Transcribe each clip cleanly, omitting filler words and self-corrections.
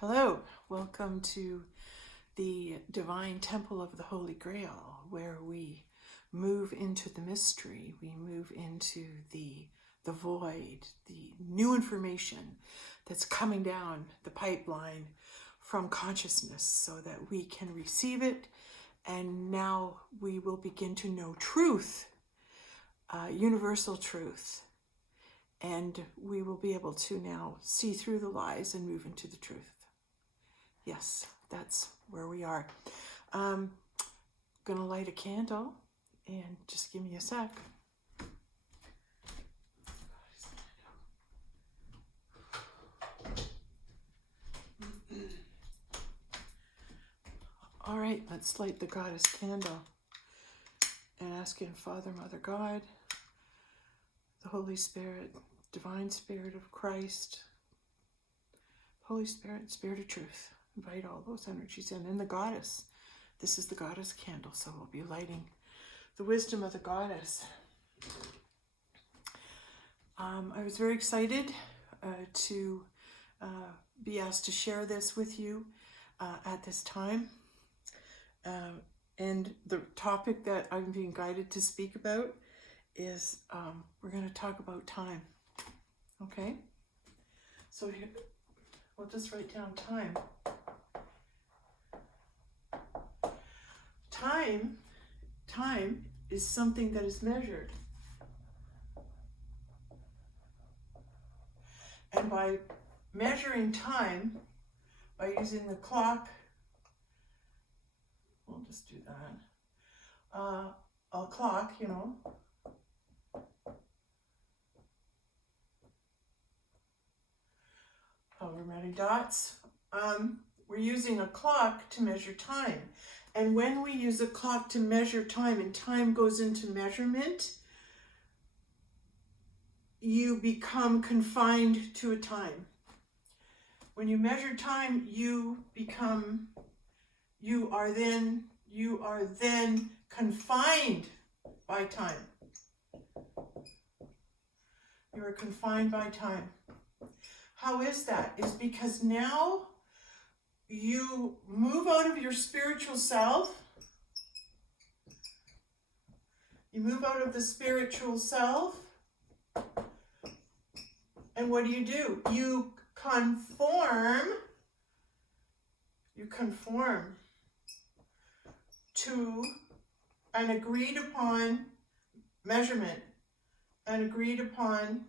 Hello, welcome to the Divine Temple of the Holy Grail, where we move into the mystery, we move into the void, the new information that's coming down the pipeline from consciousness so that we can receive it, and now we will begin to know truth, universal truth, and we will be able to now see through the lies and move into the truth. Yes, that's where we are. I'm gonna light a candle and just give me a sec. All right, let's light the Goddess candle and ask in Father, Mother, God, the Holy Spirit, Divine Spirit of Christ, Holy Spirit, Spirit of Truth. Invite all those energies in. And the Goddess. This is the Goddess candle, so we'll be lighting the wisdom of the Goddess. I was very excited to be asked to share this with you at this time. And the topic that I'm being guided to speak about is we're going to talk about time. Okay? So here, we'll just write down time. Time is something that is measured. And by measuring time, by using the clock, we'll just do that. A clock, you know. However many dots. We're using a clock to measure time. And when we use a clock to measure time and time goes into measurement, you become confined to a time. When you measure time, you are then confined by time. You are confined by time. How is that? It's because now you move out of your spiritual self. You move out of the spiritual self. And what do? You conform. You conform to an agreed upon measurement, an agreed upon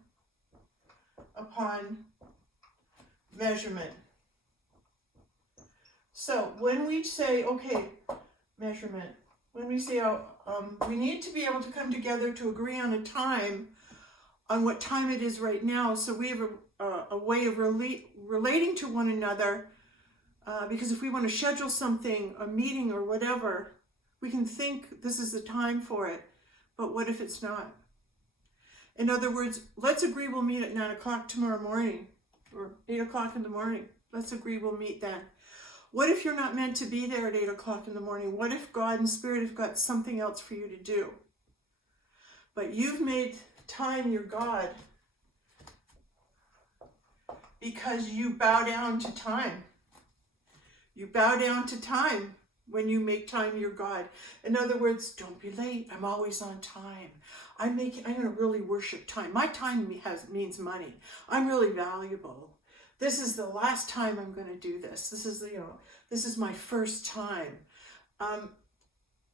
measurement. So when we say, okay, measurement, when we say, we need to be able to come together to agree on a time, on what time it is right now, so we have a way of relating to one another, because if we want to schedule something, a meeting or whatever, we can think this is the time for it, but what if it's not? In other words, let's agree we'll meet at 9 o'clock tomorrow morning, or 8 o'clock in the morning. Let's agree we'll meet then. What if you're not meant to be there at 8 o'clock in the morning? What if God and Spirit have got something else for you to do? But you've made time your God because you bow down to time. You bow down to time when you make time your God. In other words, don't be late. I'm always on time. I'm going to really worship time. My time means money. I'm really valuable. This is the last time I'm going to do this. This is my first time.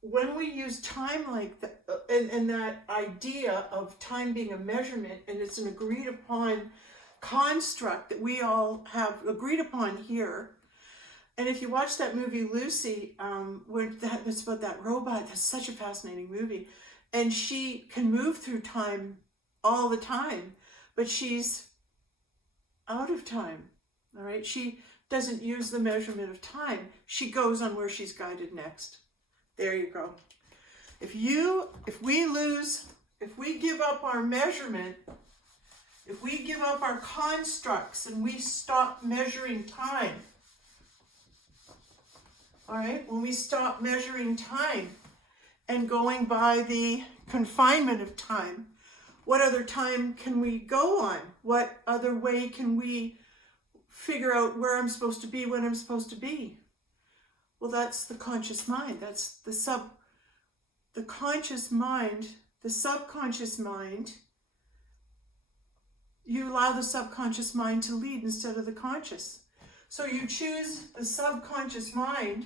When we use time like that, and that idea of time being a measurement, and it's an agreed upon construct that we all have agreed upon here. And if you watch that movie Lucy, it's about that robot, that's such a fascinating movie. And she can move through time all the time, but she's out of time, all right? She doesn't use the measurement of time. She goes on where she's guided next. There you go. If we give up our measurement, if we give up our constructs and we stop measuring time, all right? When we stop measuring time and going by the confinement of time, what other time can we go on? What other way can we figure out where I'm supposed to be when I'm supposed to be. Well, that's the conscious mind. That's the conscious mind, the subconscious mind. You allow the subconscious mind to lead instead of the conscious. So you choose the subconscious mind,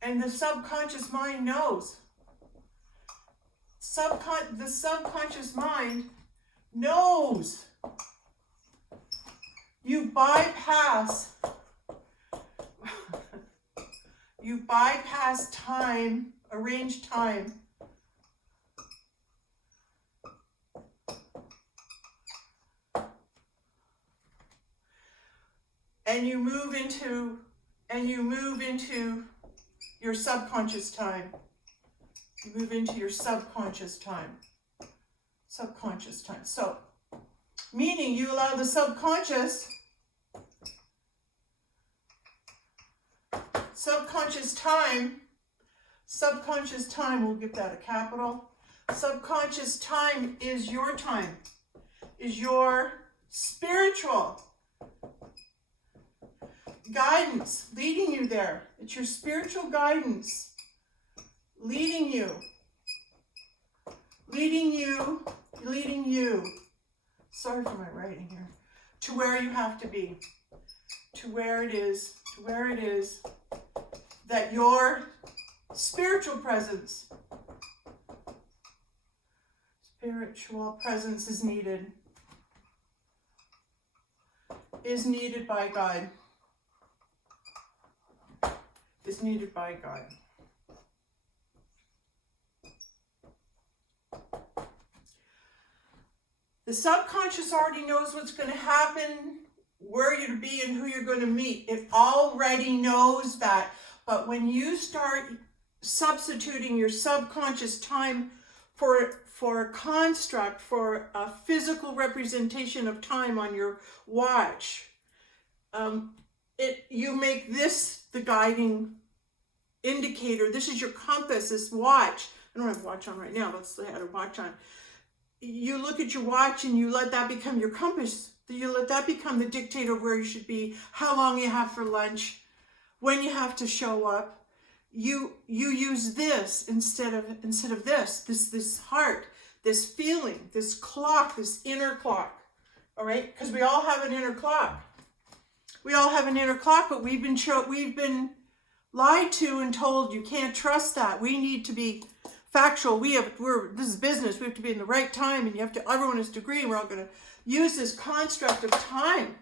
and the subconscious mind knows. The subconscious mind knows. You bypass time, arranged time. And you move into your subconscious time. You move into your subconscious time. Subconscious time. So, meaning you allow the subconscious time, we'll give that a capital. Subconscious time is your time, is your spiritual guidance leading you there. It's your spiritual guidance leading you. Sorry for my writing here. To where you have to be. To where it is that your spiritual presence is needed. Is needed by God. Is needed by God. The subconscious already knows what's going to happen, where you're to be, and who you're going to meet. It already knows that. But when you start substituting your subconscious time for a construct, for a physical representation of time on your watch, you make this the guiding indicator. This is your compass, this watch. I don't have a watch on right now. I had a watch on. You look at your watch and you let that become your compass. You let that become the dictator of where you should be, how long you have for lunch, when you have to show up. You use this instead of this heart, this feeling, this clock, this inner clock. All right? Because we all have an inner clock. We all have an inner clock, but we've been lied to and told you can't trust that. We need to be factual. This is business. We have to be in the right time, and everyone has to agree, and we're all going to use this construct of time.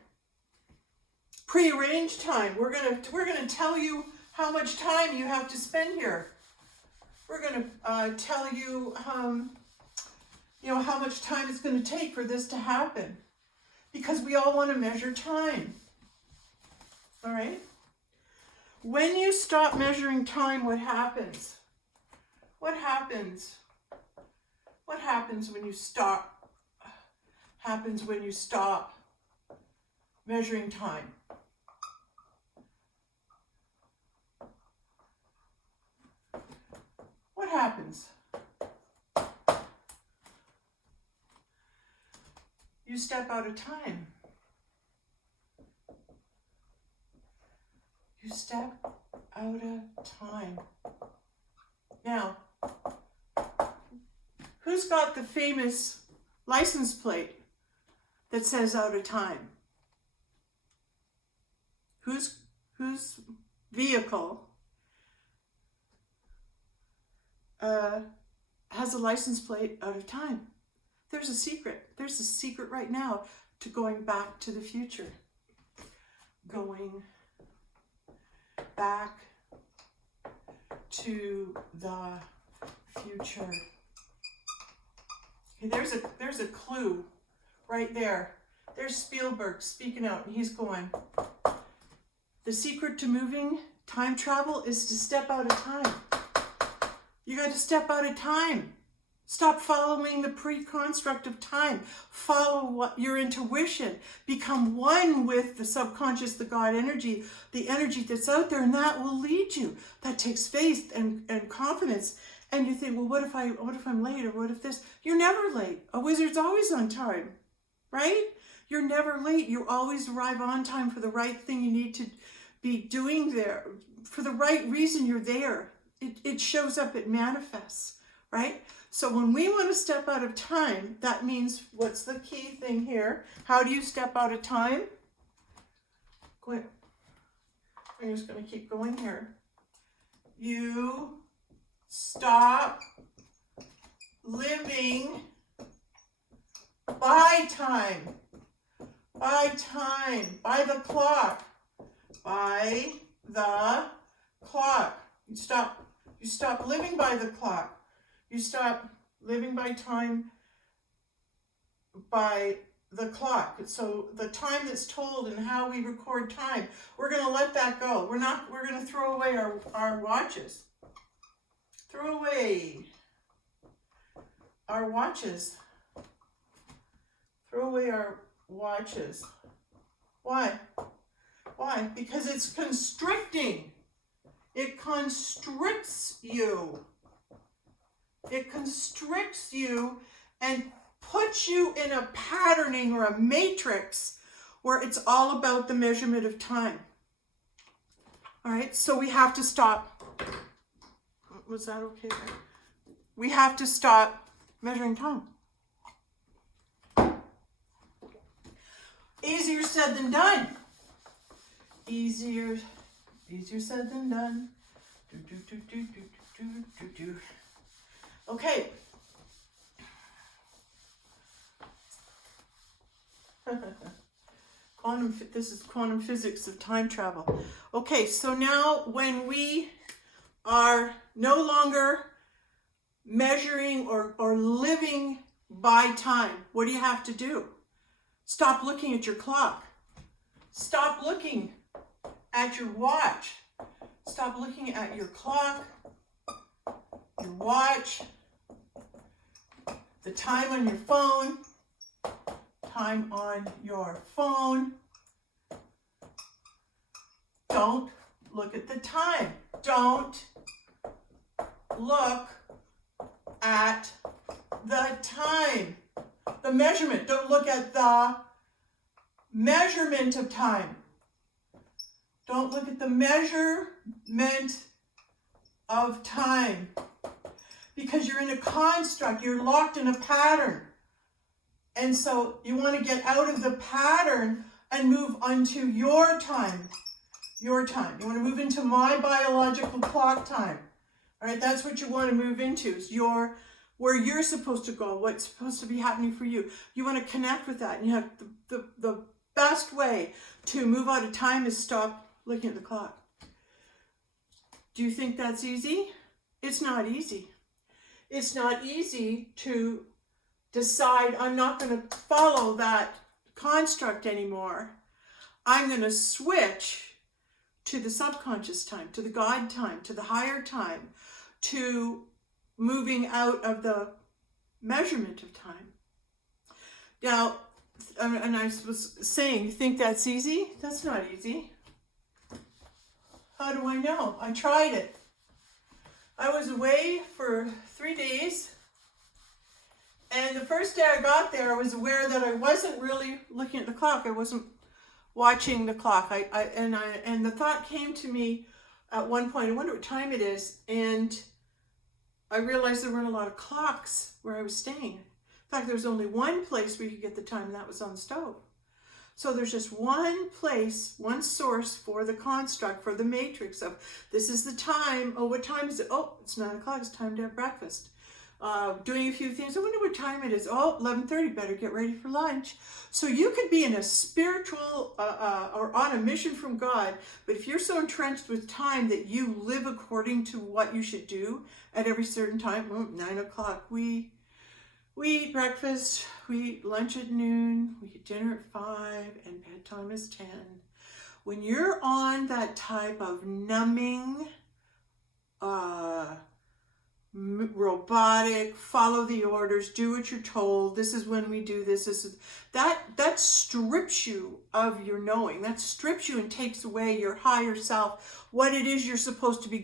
Prearranged time. We're going to tell you how much time you have to spend here. We're going to tell you how much time it's going to take for this to happen, because we all want to measure time. All right? When you stop measuring time, what happens? What happens? What happens when you stop? Happens when you stop measuring time. What happens? You step out of time. You step out of time. Now, who's got the famous license plate that says out of time? Whose vehicle has a license plate out of time? There's a secret. There's a secret right now to going back to the future. Going back to the future. Okay, there's a clue right there. There's Spielberg speaking out, and he's going, the secret to moving time travel is to step out of time. You got to step out of time. Stop following the pre-construct of time. Follow your intuition. Become one with the subconscious, the God energy, the energy that's out there, and that will lead you. That takes faith and confidence. And you think, well, what if I'm late, or what if this? You're never late. A wizard's always on time, right? You're never late. You always arrive on time for the right thing you need to be doing there. For the right reason, you're there. It shows up, it manifests, right? So when we want to step out of time, that means, what's the key thing here? How do you step out of time? I'm just going to keep going here. You stop living by time. By time. By the clock. By the clock. You stop living by the clock. You stop living by time by the clock. So the time that's told and how we record time, we're going to let that go. We're going to throw away our watches. Throw away our watches. Throw away our watches. Why? Why? Because it's constricting. It constricts you. It constricts you and puts you in a patterning or a matrix where it's all about the measurement of time. All right, so we have to stop. Was that okay there? We have to stop measuring time. Easier said than done. Easier said than done. Okay. This is quantum physics of time travel. Okay, so now when we are no longer measuring or living by time, what do you have to do? Stop looking at your clock. Stop looking at your watch. Stop looking at your clock, your watch, the time on your phone. Time on your phone. Don't look at the time. Don't look at the time. The measurement. Don't look at the measurement of time. Don't look at the measurement of time. Because you're in a construct. You're locked in a pattern. And so you want to get out of the pattern and move onto your time. Your time. You want to move into my biological clock time. All right, that's what you want to move into. Is where you're supposed to go, what's supposed to be happening for you. You want to connect with that. And you have the best way to move out of time is stop looking at the clock. Do you think that's easy? It's not easy. It's not easy to decide I'm not going to follow that construct anymore. I'm going to switch to the subconscious time, to the God time, to the higher time, to moving out of the measurement of time. Now, and I was saying, you think that's easy? That's not easy. How do I know? I tried it. I was away for 3 days. And the first day I got there, I was aware that I wasn't really looking at the clock. I wasn't watching the clock. And the thought came to me at one point, I wonder what time it is. And I realized there weren't a lot of clocks where I was staying. In fact, there was only one place where you could get the time, and that was on the stove. So there's just one place, one source for the construct, for the matrix of this is the time. Oh, what time is it? Oh, it's 9 o'clock. It's time to have breakfast. Doing a few things. I wonder what time it is. Oh, 11:30, better get ready for lunch. So you could be in a spiritual or on a mission from God, but if you're so entrenched with time that you live according to what you should do at every certain time, well, 9 o'clock, we eat breakfast, we eat lunch at noon, we eat dinner at 5, and bedtime is 10. When you're on that type of numbing, robotic, follow the orders, do what you're told, this is when we do this, that strips you of your knowing. That strips you and takes away your higher self, what it is you're supposed to be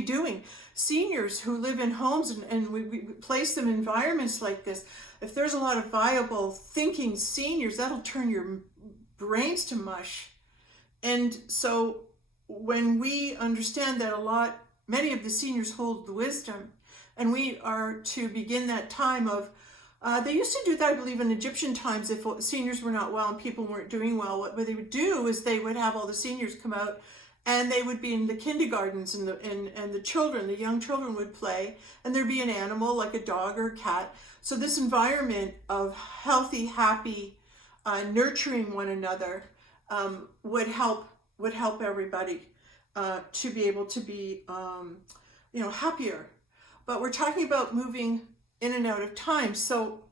doing. Seniors who live in homes, and we place them in environments like this, if there's a lot of viable thinking seniors, that'll turn your brains to mush. And so when we understand that many of the seniors hold the wisdom, and we are to begin that time of, they used to do that, I believe, in Egyptian times. If seniors were not well and people weren't doing well, what they would do is they would have all the seniors come out, and they would be in the kindergartens, and the young children would play, and there'd be an animal like a dog or a cat. So this environment of healthy, happy, nurturing one another would help everybody to be able to be happier. But we're talking about moving in and out of time. So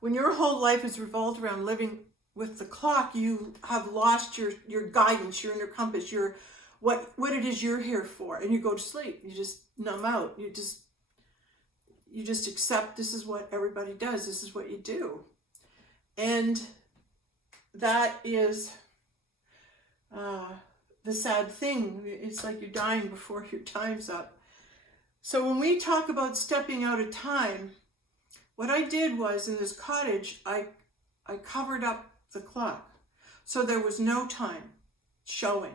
when your whole life is revolved around living with the clock, you have lost your guidance, your inner compass, your what it is you're here for, and you go to sleep. You just numb out. You just accept this is what everybody does. This is what you do. And that is the sad thing. It's like you're dying before your time's up. So when we talk about stepping out of time, what I did was, in this cottage, I covered up the clock. So there was no time showing.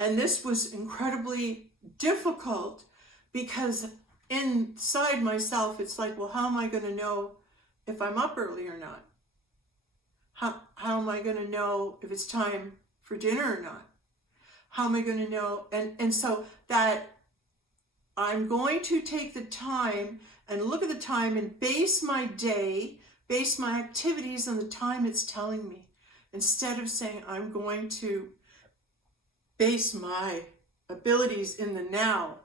And this was incredibly difficult, because inside myself, it's like, well, how am I going to know if I'm up early or not? How am I going to know if it's time for dinner or not? How am I going to know? And so that I'm going to take the time and look at the time and base my day, base my activities on the time it's telling me, instead of saying I'm going to base my abilities in the now.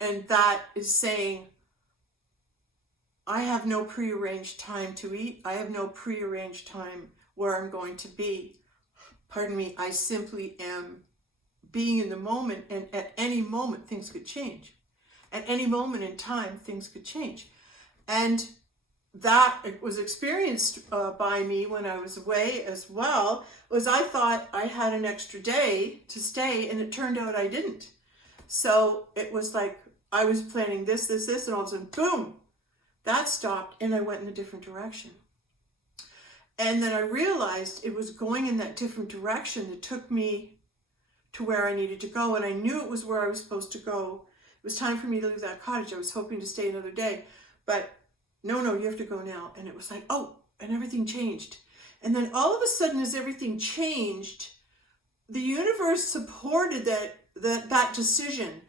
And that is saying, I have no prearranged time to eat. I have no prearranged time where I'm going to be. Pardon me, I simply am being in the moment, and at any moment things could change. At any moment in time, things could change. And that was experienced by me when I was away as well, was I thought I had an extra day to stay, and it turned out I didn't. So it was like I was planning this, and all of a sudden, boom, that stopped, and I went in a different direction. And then I realized it was going in that different direction that took me to where I needed to go, and I knew it was where I was supposed to go. It was time for me to leave that cottage. I was hoping to stay another day, but no, you have to go now. And it was like, oh, and everything changed. And then all of a sudden, as everything changed, the universe supported that decision.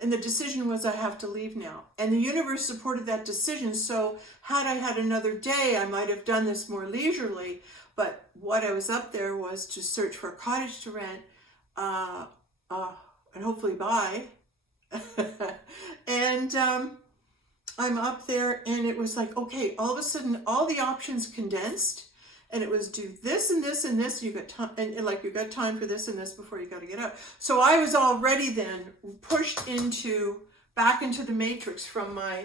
And the decision was, I have to leave now. And the universe supported that decision. So had I had another day, I might have done this more leisurely. But what I was up there was to search for a cottage to rent, and hopefully buy. And I'm up there, and it was like, okay, all of a sudden all the options condensed, and it was do this and this and this. You got time, and like you got time for this and this before you got to get out. So I was already then pushed back into the matrix from my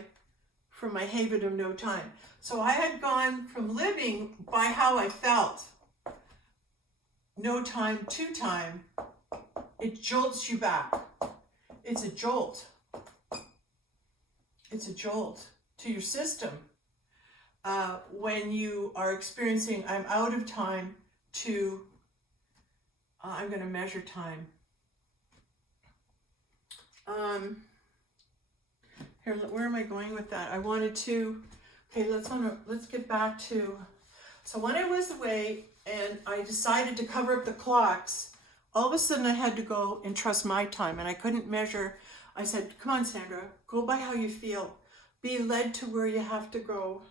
haven of no time. So I had gone from living by how I felt, no time to time. It jolts you back. It's a jolt. It's a jolt to your system when you are experiencing, I'm out of time, to I'm going to measure time. Here, where am I going with that? I wanted to, okay, let's get back to, so when I was away and I decided to cover up the clocks, all of a sudden I had to go and trust my time, and I couldn't measure. I said, come on, Sandra, go by how you feel. Be led to where you have to go,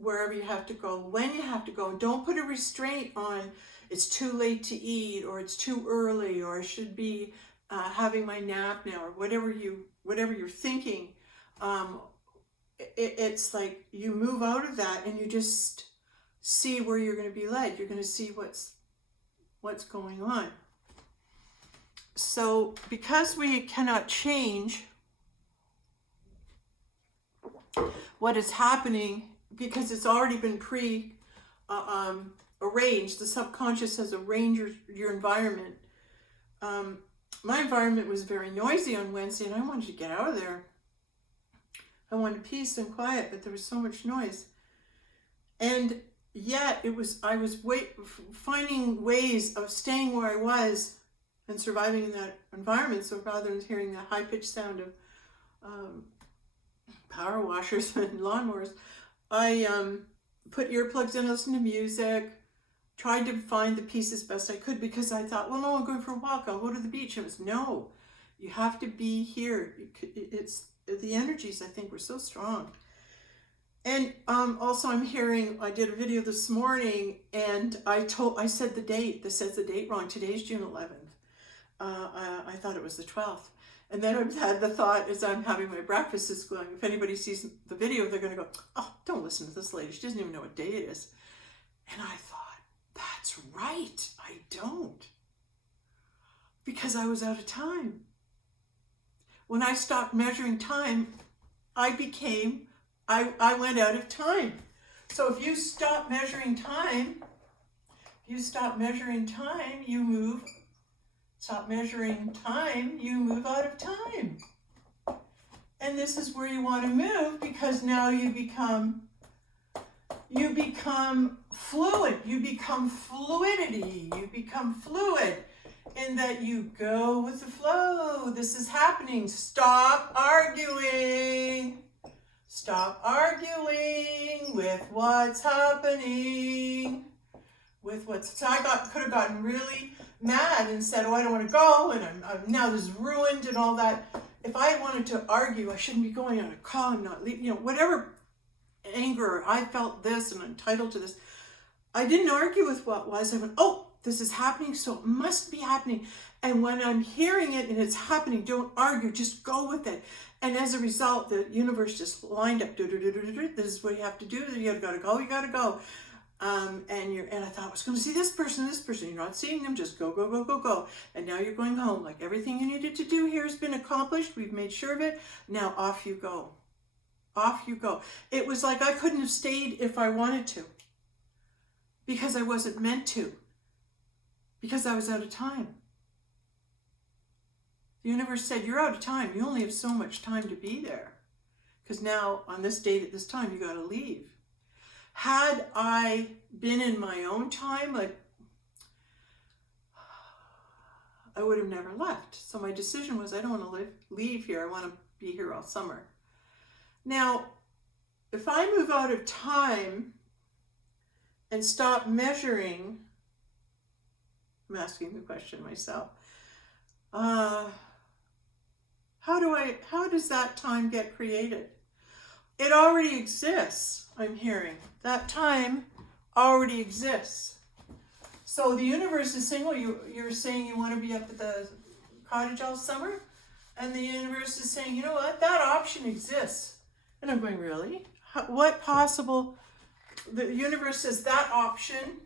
wherever you have to go, when you have to go. Don't put a restraint on, it's too late to eat, or it's too early, or I should be having my nap now, or whatever you're thinking. It's like you move out of that and you just see where you're going to be led. You're going to see what's going on. So because we cannot change what is happening, because it's already been arranged. The subconscious has arranged your environment. My environment was very noisy on Wednesday, and I wanted to get out of there. I wanted peace and quiet, but there was so much noise. And yet I was finding ways of staying where I was and surviving in that environment. So rather than hearing the high-pitched sound of power washers and lawnmowers, I put earplugs in, listened to music, tried to find the peace as best I could, because I thought, well, no, I'm going for a walk, I'll go to the beach. It was, no, you have to be here. It's the energies, I think, were so strong. And also I'm hearing, I did a video this morning, and I said the date. This says the date wrong. Today's June 11th. I thought it was the 12th. And then I've had the thought, as I'm having my breakfast, is going, if anybody sees the video, they're going to go, oh, don't listen to this lady. She doesn't even know what day it is. And I thought, that's right, I don't. Because I was out of time. When I stopped measuring time, I went out of time. So if you stop measuring time, you move. Stop measuring time, you move out of time. And this is where you want to move, because now you become fluid. You become fluidity. You become fluid in that you go with the flow. This is happening. Stop arguing. Stop arguing with what's happening. So I could have gotten really mad and said, oh, I don't want to go, and I'm now this is ruined and all that. If I wanted to argue, I shouldn't be going on a call and not leave, whatever anger, I felt this and I'm entitled to this. I didn't argue with what was. I went, oh, this is happening, so it must be happening. And when I'm hearing it and it's happening, don't argue, just go with it. And as a result, the universe just lined up. This is what you have to do. You gotta go. And I thought, I was going to see this person. You're not seeing them. Just go. And now you're going home. Like, everything you needed to do here has been accomplished. We've made sure of it. Now off you go. It was like I couldn't have stayed if I wanted to, because I wasn't meant to, because I was out of time. The universe said, you're out of time. You only have so much time to be there, because now on this date at this time, you got to leave. Had I been in my own time, I would have never left. So my decision was, I don't want to leave here. I want to be here all summer. Now, if I move out of time and stop measuring, I'm asking the question myself, how does that time get created? It already exists, I'm hearing. That time already exists. So the universe is saying, well, you're saying you want to be up at the cottage all summer? And the universe is saying, you know what, that option exists. And I'm going, really? What possible? The universe says that option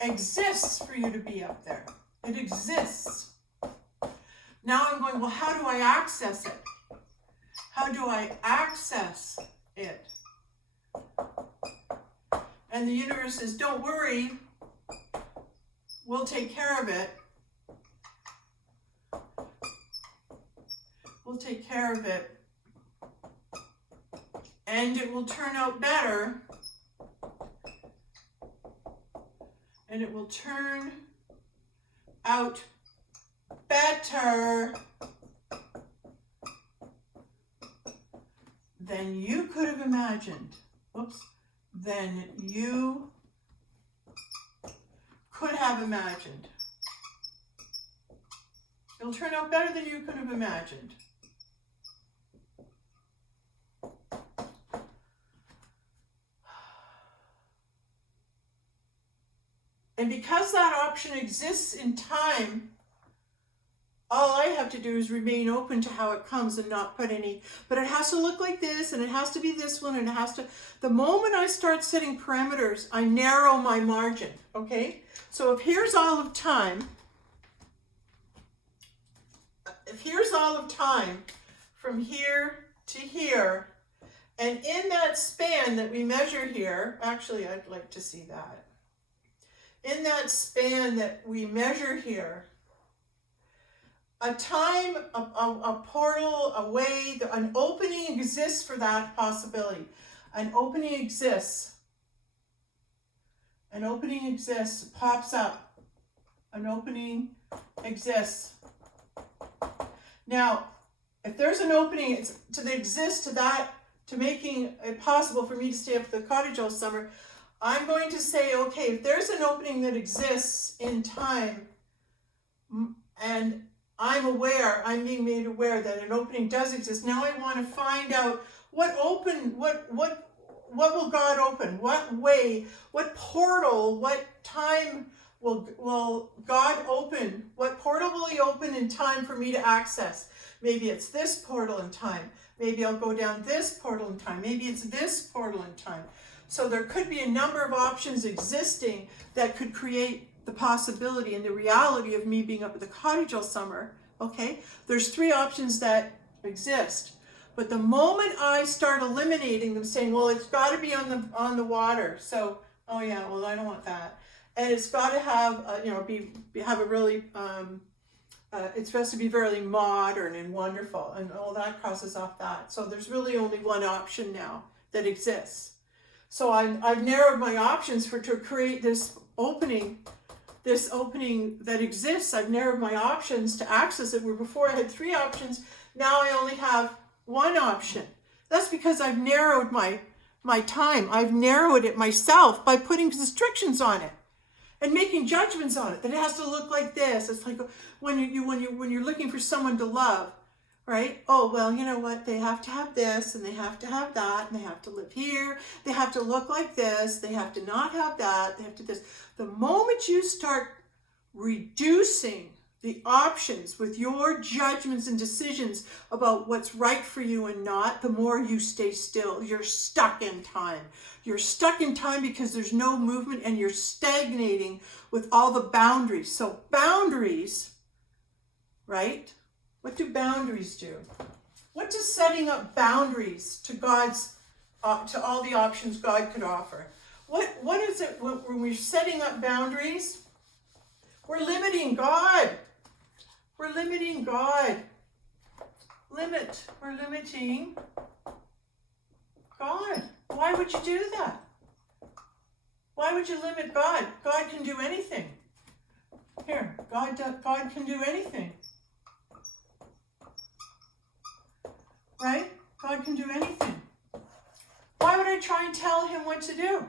exists for you to be up there. It exists. Now I'm going, well, how do I access it? How do I access it? And the universe says, don't worry, we'll take care of it. We'll take care of it. And it will turn out better. And it will turn out better than you could have imagined. Than you could have imagined. It'll turn out better than you could have imagined. And because that option exists in time, all I have to do is remain open to how it comes and not put any, but it has to look like this, and it has to be this one, and it has to, the moment I start setting parameters, I narrow my margin, okay? So if here's all of time, if here's all of time from here to here, and in that span that we measure here, actually I'd like to see that. In that span that we measure here, a time, a portal, a way, an opening exists for that possibility. An opening exists. An opening exists, pops up. An opening exists. Now, if there's an opening, it's to exist to that, to making it possible for me to stay up at the cottage all summer, I'm going to say, okay, if there's an opening that exists in time, and I'm being made aware that an opening does exist. Now I want to find out what will God open? What way, what portal, what time will God open? What portal will he open in time for me to access? Maybe it's this portal in time. Maybe I'll go down this portal in time. Maybe it's this portal in time. So there could be a number of options existing that could create the possibility and the reality of me being up at the cottage all summer. Okay, there's 3 options that exist. But the moment I start eliminating them, saying, well, it's got to be on the water. So, oh yeah, well, I don't want that. And it's got to have, have a really, it's supposed to be very modern and wonderful, and all that crosses off that. So there's really only one option now that exists. So I've narrowed my options to create this opening that exists. I've narrowed my options to access it, where before I had 3 options, now I only have 1 option. That's because I've narrowed my time. I've narrowed it myself by putting restrictions on it and making judgments on it, that it has to look like this. It's like when you're looking for someone to love, right? Oh, well, you know what? They have to have this, and they have to have that, and they have to live here. They have to look like this. They have to not have that. They have to this. The moment you start reducing the options with your judgments and decisions about what's right for you and not, the more you stay still. You're stuck in time. You're stuck in time because there's no movement, and you're stagnating with all the boundaries. So boundaries, right? What do boundaries do? What does setting up boundaries to to all the options God could offer? What is it when we're setting up boundaries? We're limiting God. We're limiting God. We're limiting God. Why would you do that? Why would you limit God? God can do anything. Here, God can do anything. Right? God can do anything. Why would I try and tell him what to do?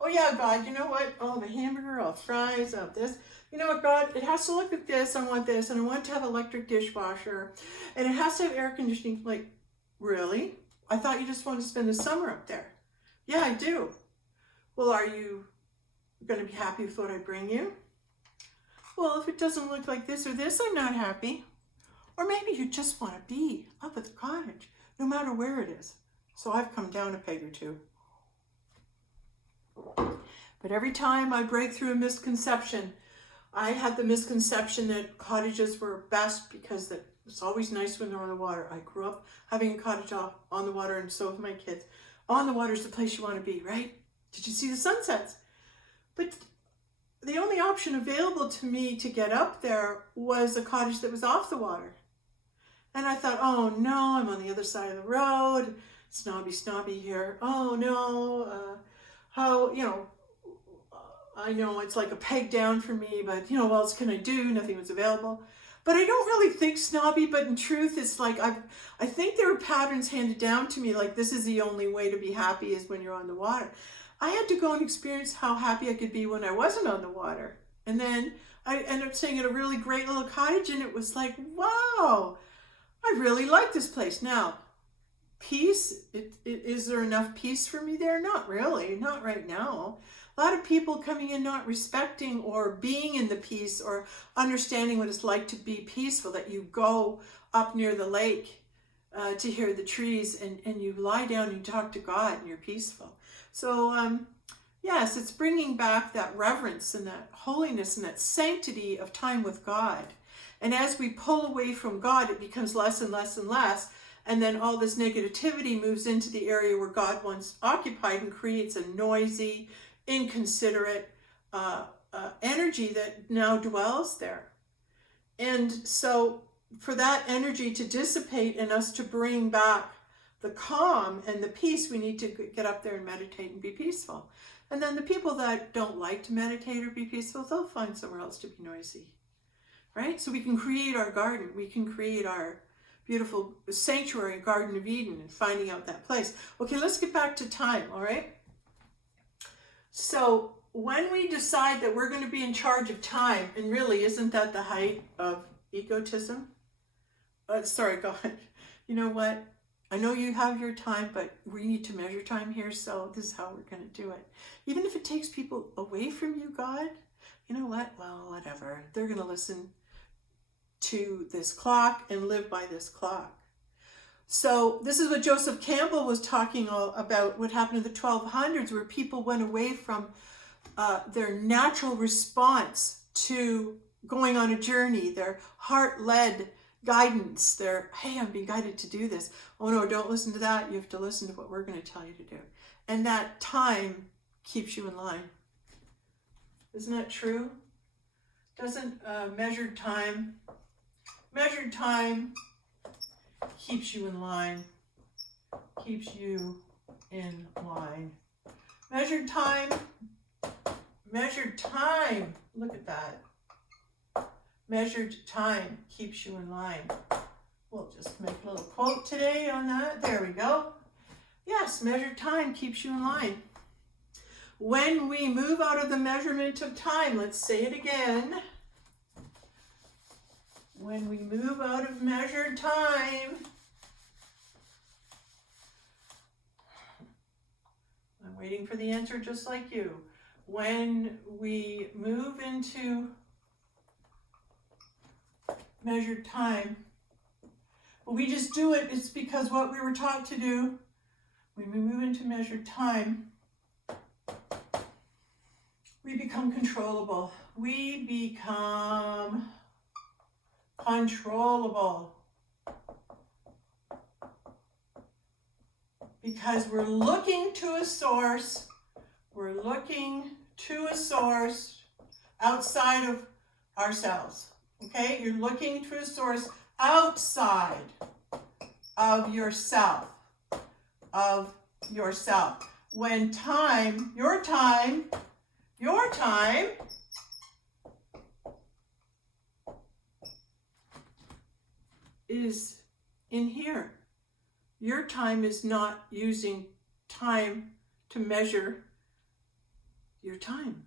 Oh yeah, God, you know what? Oh, the hamburger, oh, fries, oh, this. You know what, God? It has to look like this. I want this. And I want to have electric dishwasher. And it has to have air conditioning. Like, really? I thought you just wanted to spend the summer up there. Yeah, I do. Well, are you going to be happy with what I bring you? Well, if it doesn't look like this or this, I'm not happy. Or maybe you just want to be up at the cottage, no matter where it is. So I've come down a peg or 2. But every time I break through a misconception, I had the misconception that cottages were best because it's always nice when they're on the water. I grew up having a cottage on the water, and so have my kids. On the water is the place you want to be, right? Did you see the sunsets? But the only option available to me to get up there was a cottage that was off the water. And I thought, oh no, I'm on the other side of the road. Snobby here. Oh no, I know it's like a peg down for me, but what else can I do? Nothing was available. But I don't really think snobby, but in truth, it's like, I think there were patterns handed down to me, like this is the only way to be happy is when you're on the water. I had to go and experience how happy I could be when I wasn't on the water. And then I ended up staying at a really great little cottage, and it was like, wow, I really like this place. Now, peace, is there enough peace for me there? Not really, not right now. A lot of people coming in not respecting or being in the peace or understanding what it's like to be peaceful, that you go up near the lake to hear the trees and you lie down and you talk to God and you're peaceful. So yes, it's bringing back that reverence and that holiness and that sanctity of time with God. And as we pull away from God, it becomes less and less and less. And then all this negativity moves into the area where God once occupied and creates a noisy, inconsiderate energy that now dwells there. And so for that energy to dissipate and us to bring back the calm and the peace, we need to get up there and meditate and be peaceful. And then the people that don't like to meditate or be peaceful, they'll find somewhere else to be noisy, right? So we can create our garden. We can create our beautiful sanctuary, Garden of Eden, and finding out that place. Okay, let's get back to time, all right? So when we decide that we're going to be in charge of time, and really, isn't that the height of egotism? Sorry, God. You know what? I know you have your time, but we need to measure time here, so this is how we're going to do it. Even if it takes people away from you, God, you know what? Well, whatever. They're going to listen to this clock and live by this clock. So this is what Joseph Campbell was talking about, what happened in the 1200s, where people went away from their natural response to going on a journey, their heart-led guidance, their, hey, I'm being guided to do this. Oh no, don't listen to that. You have to listen to what we're going to tell you to do. And that time keeps you in line. Isn't that true? Doesn't measured time keeps you in line, keeps you in line. Measured time, look at that. Measured time keeps you in line. We'll just make a little quote today on that. There we go. Yes, measured time keeps you in line. When we move out of the measurement of time, let's say it again. When we move out of measured time, I'm waiting for the answer just like you. When we move into measured time, we just do it, it's because what we were taught to do. When we move into measured time, we become controllable. We become controllable. Because we're looking to a source. We're looking to a source outside of ourselves. Okay? You're looking to a source outside of yourself. When time, your time is in here. Your time is not using time to measure your time.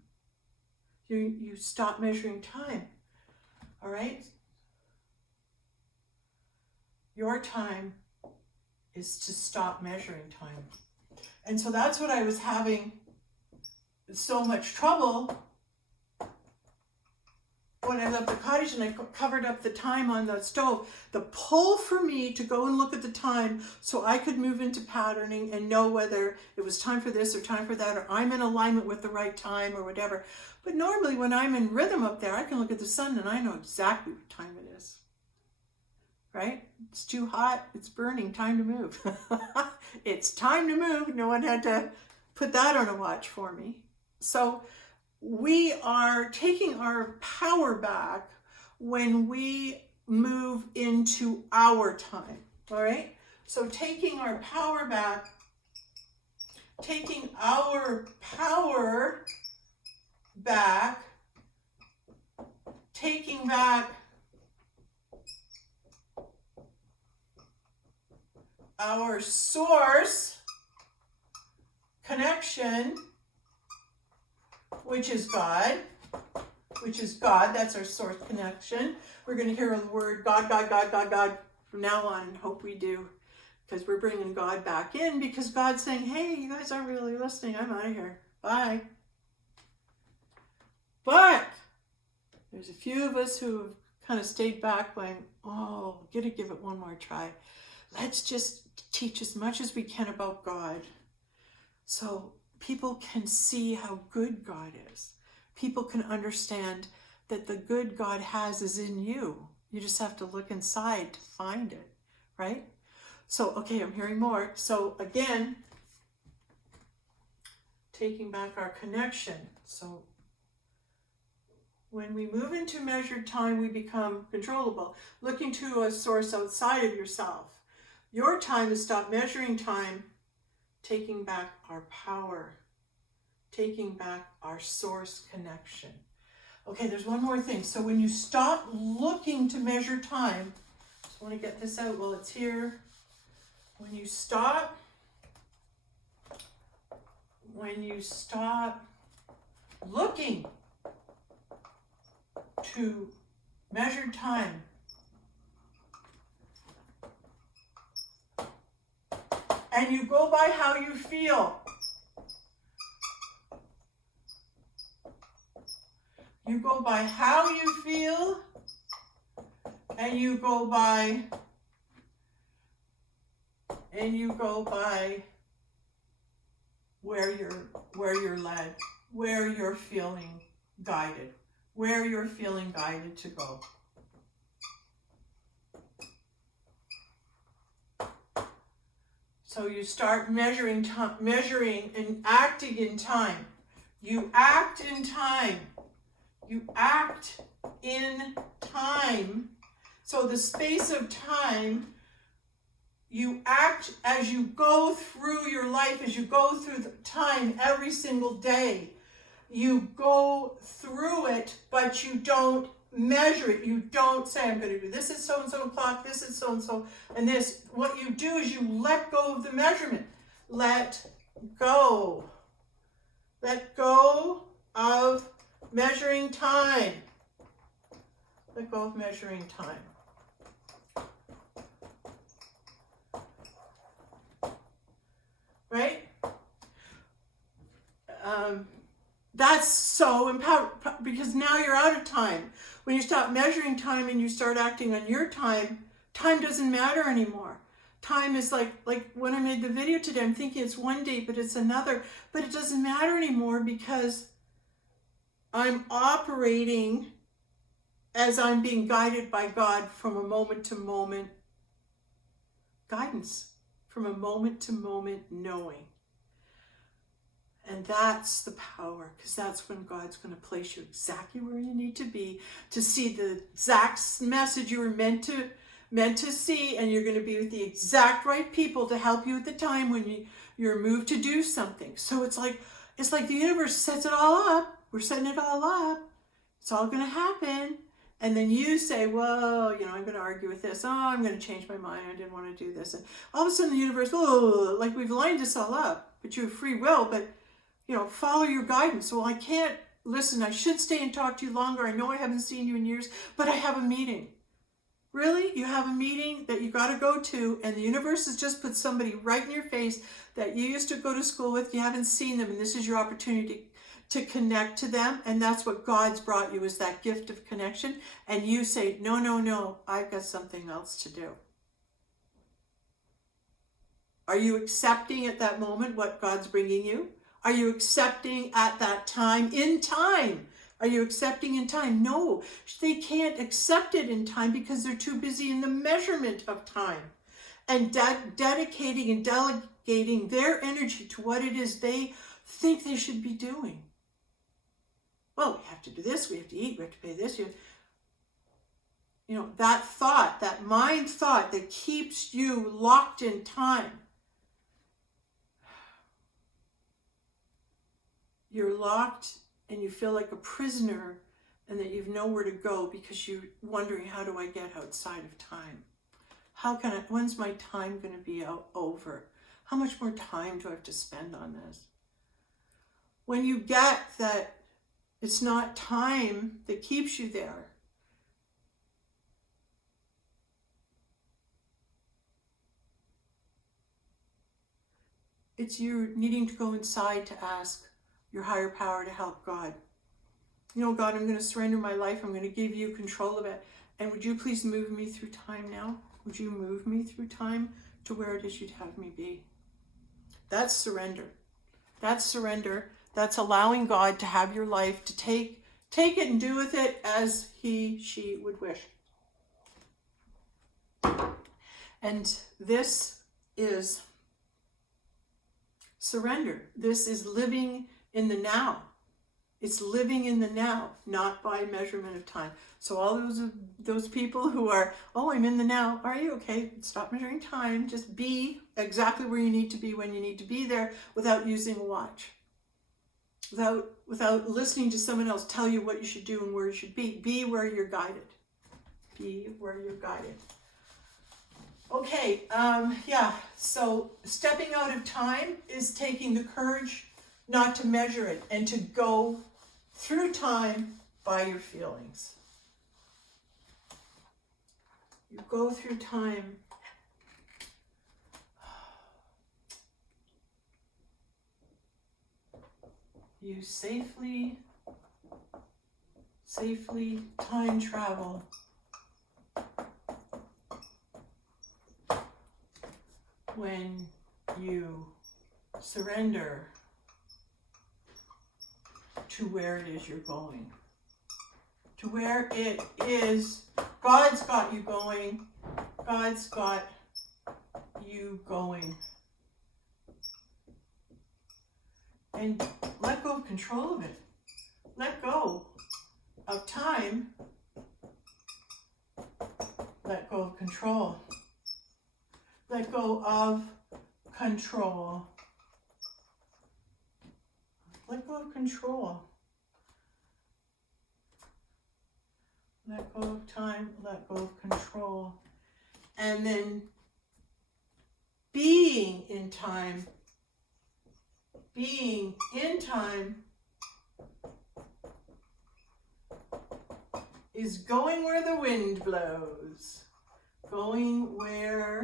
You stop measuring time. All right? Your time is to stop measuring time. And so that's what I was having so much trouble when I left the cottage and I covered up the time on the stove. The pull for me to go and look at the time so I could move into patterning and know whether it was time for this or time for that, or I'm in alignment with the right time or whatever. But normally when I'm in rhythm up there, I can look at the sun and I know exactly what time it is. Right? It's too hot, it's burning, time to move. It's time to move. No one had to put that on a watch for me. So we are taking our power back when we move into our time. All right? So taking our power back, taking our power back, taking back our source connection, which is God, that's our source connection. We're going to hear the word God, God, God, God, God from now on, and hope we do, because we're bringing God back in, because God's saying, hey, you guys aren't really listening. I'm out of here. Bye. But there's a few of us who have kind of stayed back going, oh, gotta give it one more try. Let's just teach as much as we can about God so people can see how good God is. People can understand that the good God has is in you. You just have to look inside to find it, right? So, okay, I'm hearing more. So again, taking back our connection. So when we move into measured time, we become controllable. Looking to a source outside of yourself. Your time is stop measuring time, taking back our power, taking back our source connection. Okay, there's one more thing. So when you stop looking to measure time, I just want to get this out while it's here. When you stop looking to measured time, and you go by how you feel, you go by how you feel, and you go by where you're led, where you're feeling guided, where you're feeling guided to go. So you start measuring and acting in time. You act in time. You act in time. So the space of time, you act as you go through your life, as you go through the time every single day. You go through it, but you don't measure it. You don't say, I'm going to do this at so-and-so o'clock, this is so-and-so, and this. What you do is you let go of the measurement. Let go. Let go of measuring time. Let go of measuring time. Right? That's so empowering, because now you're out of time. When you stop measuring time and you start acting on your time, time doesn't matter anymore. Time is like when I made the video today, I'm thinking it's one date, but it's another. But it doesn't matter anymore because I'm operating as I'm being guided by God from a moment to moment guidance, from a moment to moment knowing. And that's the power, because that's when God's going to place you exactly where you need to be to see the exact message you were meant to see, and you're going to be with the exact right people to help you at the time when you're moved to do something. So it's like the universe sets it all up. We're setting it all up. It's all going to happen. And then you say, well, I'm going to argue with this. Oh, I'm going to change my mind. I didn't want to do this. And all of a sudden the universe, like we've lined this all up, but you have free will, but follow your guidance. Well, I can't listen. I should stay and talk to you longer. I know I haven't seen you in years, but I have a meeting. Really? You have a meeting that you got to go to, and the universe has just put somebody right in your face that you used to go to school with. You haven't seen them, and this is your opportunity to connect to them. And that's what God's brought you, is that gift of connection. And you say, no, I've got something else to do. Are you accepting at that moment what God's bringing you? Are you accepting at that time, in time? Are you accepting in time? No, they can't accept it in time because they're too busy in the measurement of time and dedicating and delegating their energy to what it is they think they should be doing. Well, we have to do this, we have to eat, we have to pay this. That thought, that mind thought that keeps you locked in time. You're locked and you feel like a prisoner, and that you've nowhere to go because you're wondering, how do I get outside of time? When's my time going to be over? How much more time do I have to spend on this? When you get that it's not time that keeps you there, it's you needing to go inside to ask your higher power to help God. God, I'm going to surrender my life. I'm going to give you control of it. And would you please move me through time now? Would you move me through time to where it is you'd have me be? That's surrender. That's surrender. That's allowing God to have your life, to take it and do with it as he, she would wish. And this is surrender. This is living in the now. It's living in the now, not by measurement of time. So all those people who are, oh, I'm in the now. Are you? Okay, stop measuring time. Just be exactly where you need to be when you need to be there without using a watch. Without listening to someone else tell you what you should do and where you should be. Be where you're guided. Be where you're guided. Okay, yeah, so stepping out of time is taking the courage not to measure it and to go through time by your feelings. You go through time. You safely time travel when you surrender to where it is you're going. To where it is, God's got you going. God's got you going. And let go of control of it. Let go of time. Let go of control. Let go of control. Let go of control. Let go of time. Let go of control. And then being in time. Being in time is going where the wind blows. Going where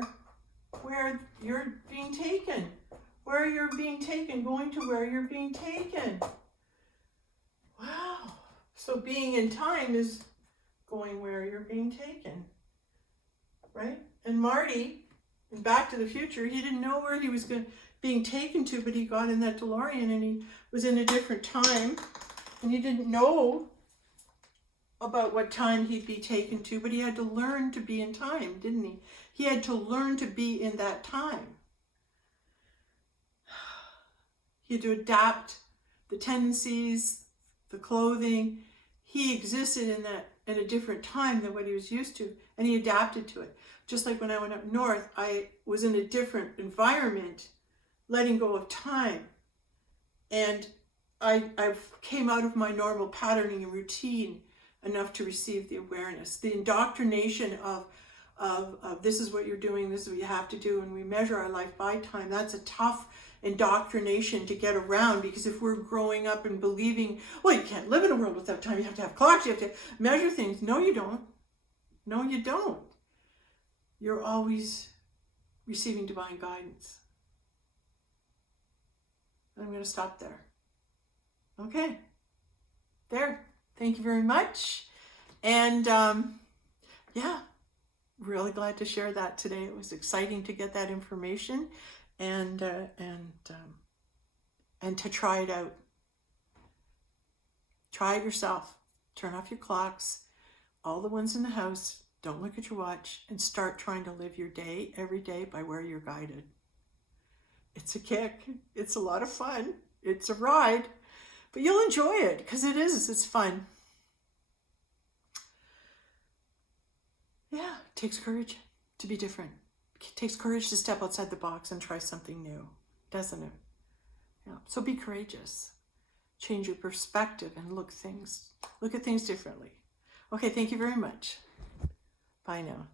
you're being taken. Where you're being taken. Going to where you're being taken. Wow. So being in time is going where you're being taken. Right? And Marty, in Back to the Future, he didn't know where he was being taken to, but he got in that DeLorean and he was in a different time. And he didn't know about what time he'd be taken to, but he had to learn to be in time, didn't he? He had to learn to be in that time. He had to adapt the tendencies, the clothing. He existed in a different time than what he was used to, and he adapted to it. Just like when I went up north, I was in a different environment, letting go of time. And I came out of my normal patterning and routine enough to receive the awareness. The indoctrination of this is what you're doing, this is what you have to do, and we measure our life by time. That's a tough indoctrination to get around, because if we're growing up and believing, well, you can't live in a world without time, you have to have clocks, you have to measure things. No, you don't. No, you don't. You're always receiving divine guidance. I'm going to stop there. Okay. There. Thank you very much. And yeah, really glad to share that today. It was exciting to get that information and to try it out. Try it yourself. Turn off your clocks, all the ones in the house. Don't look at your watch, and start trying to live your day every day by where you're guided. It's a kick. It's a lot of fun. It's a ride, but you'll enjoy it because it is. It's fun. Yeah, it takes courage to be different. It takes courage to step outside the box and try something new, doesn't it? Yeah. So be courageous. Change your perspective and look at things differently. Okay, thank you very much. Bye now.